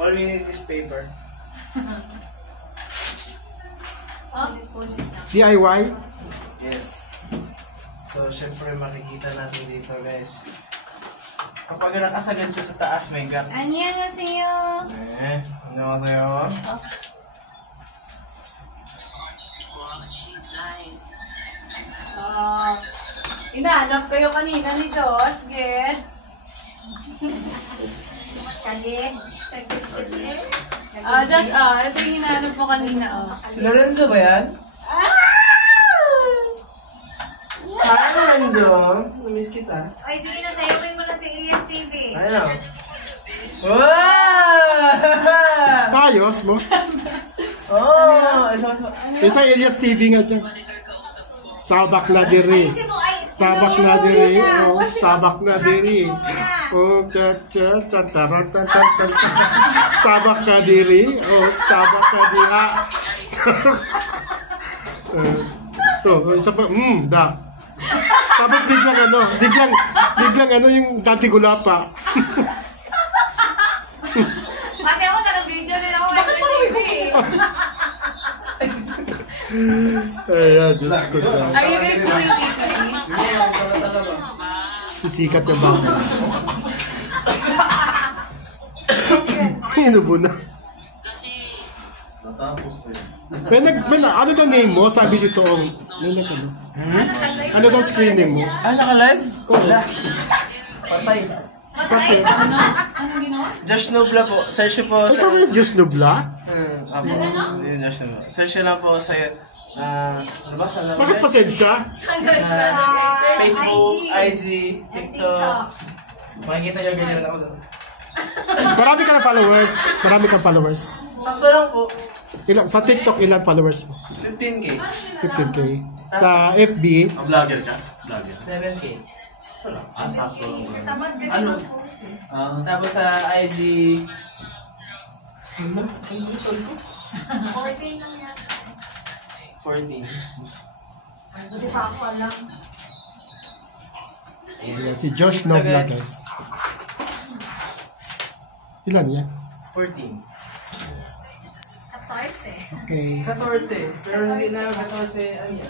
All we need is paper. DIY? Yes. So, syempre makikita natin dito guys. Kapag nakasagad siya sa taas, may gap. 안녕하세요. Ano? Inaanap kayo kanina ni Josh, Get. Kage. Josh, ito yung hinahanap mo kanina, Lorenzo ba yan? Hi, Lorenzo. Namiss kita. Ay, sige na, sayawin mo na si Elias TV. Ayaw. Wow! Ayos mo. Isa. Isa Elias TV nga dyan. Sabak na diri. Sabak na diri. Oh, sabak na diri. Oh, sabak na diri. Oh, sabak na diri. Isa pa. Da. Tapos biglang ano yung katigula-pa. Pati ako naka-video din ako sa TV. Ayan, Diyos ko na. Are you guys doing TV? Sisikat yung baka. Inubo na. Ano daw name mo? Sabi dito, ano daw screen name mo? Naka-live? Wala. Patay. Bakit? Ano ginawa? Josh Nobla po. Search po Ito sa... mo yung Diyos Nubla? Apo. Yun, Josh Nobla. Search lang po sa... ano ba? Sa Bakit pasensya? Facebook, IG, TikTok. Makikita nyo ganyan ako doon. Marami ka na followers. Marami kang followers. Sakto lang po. Sa TikTok, ilan followers mo? 15K. 15K. Sa FB, Vlogger ka? Vlogger. 7K. Sakto lang. Tamad kasi mag-post eh. Tapos sa IG... 14 lang yan. 14. Buti pa ako alam. si Josh Nobla, guys. Ilan yan? 14. 14. Okay. 14. Pero hindi na 14. Ano yan?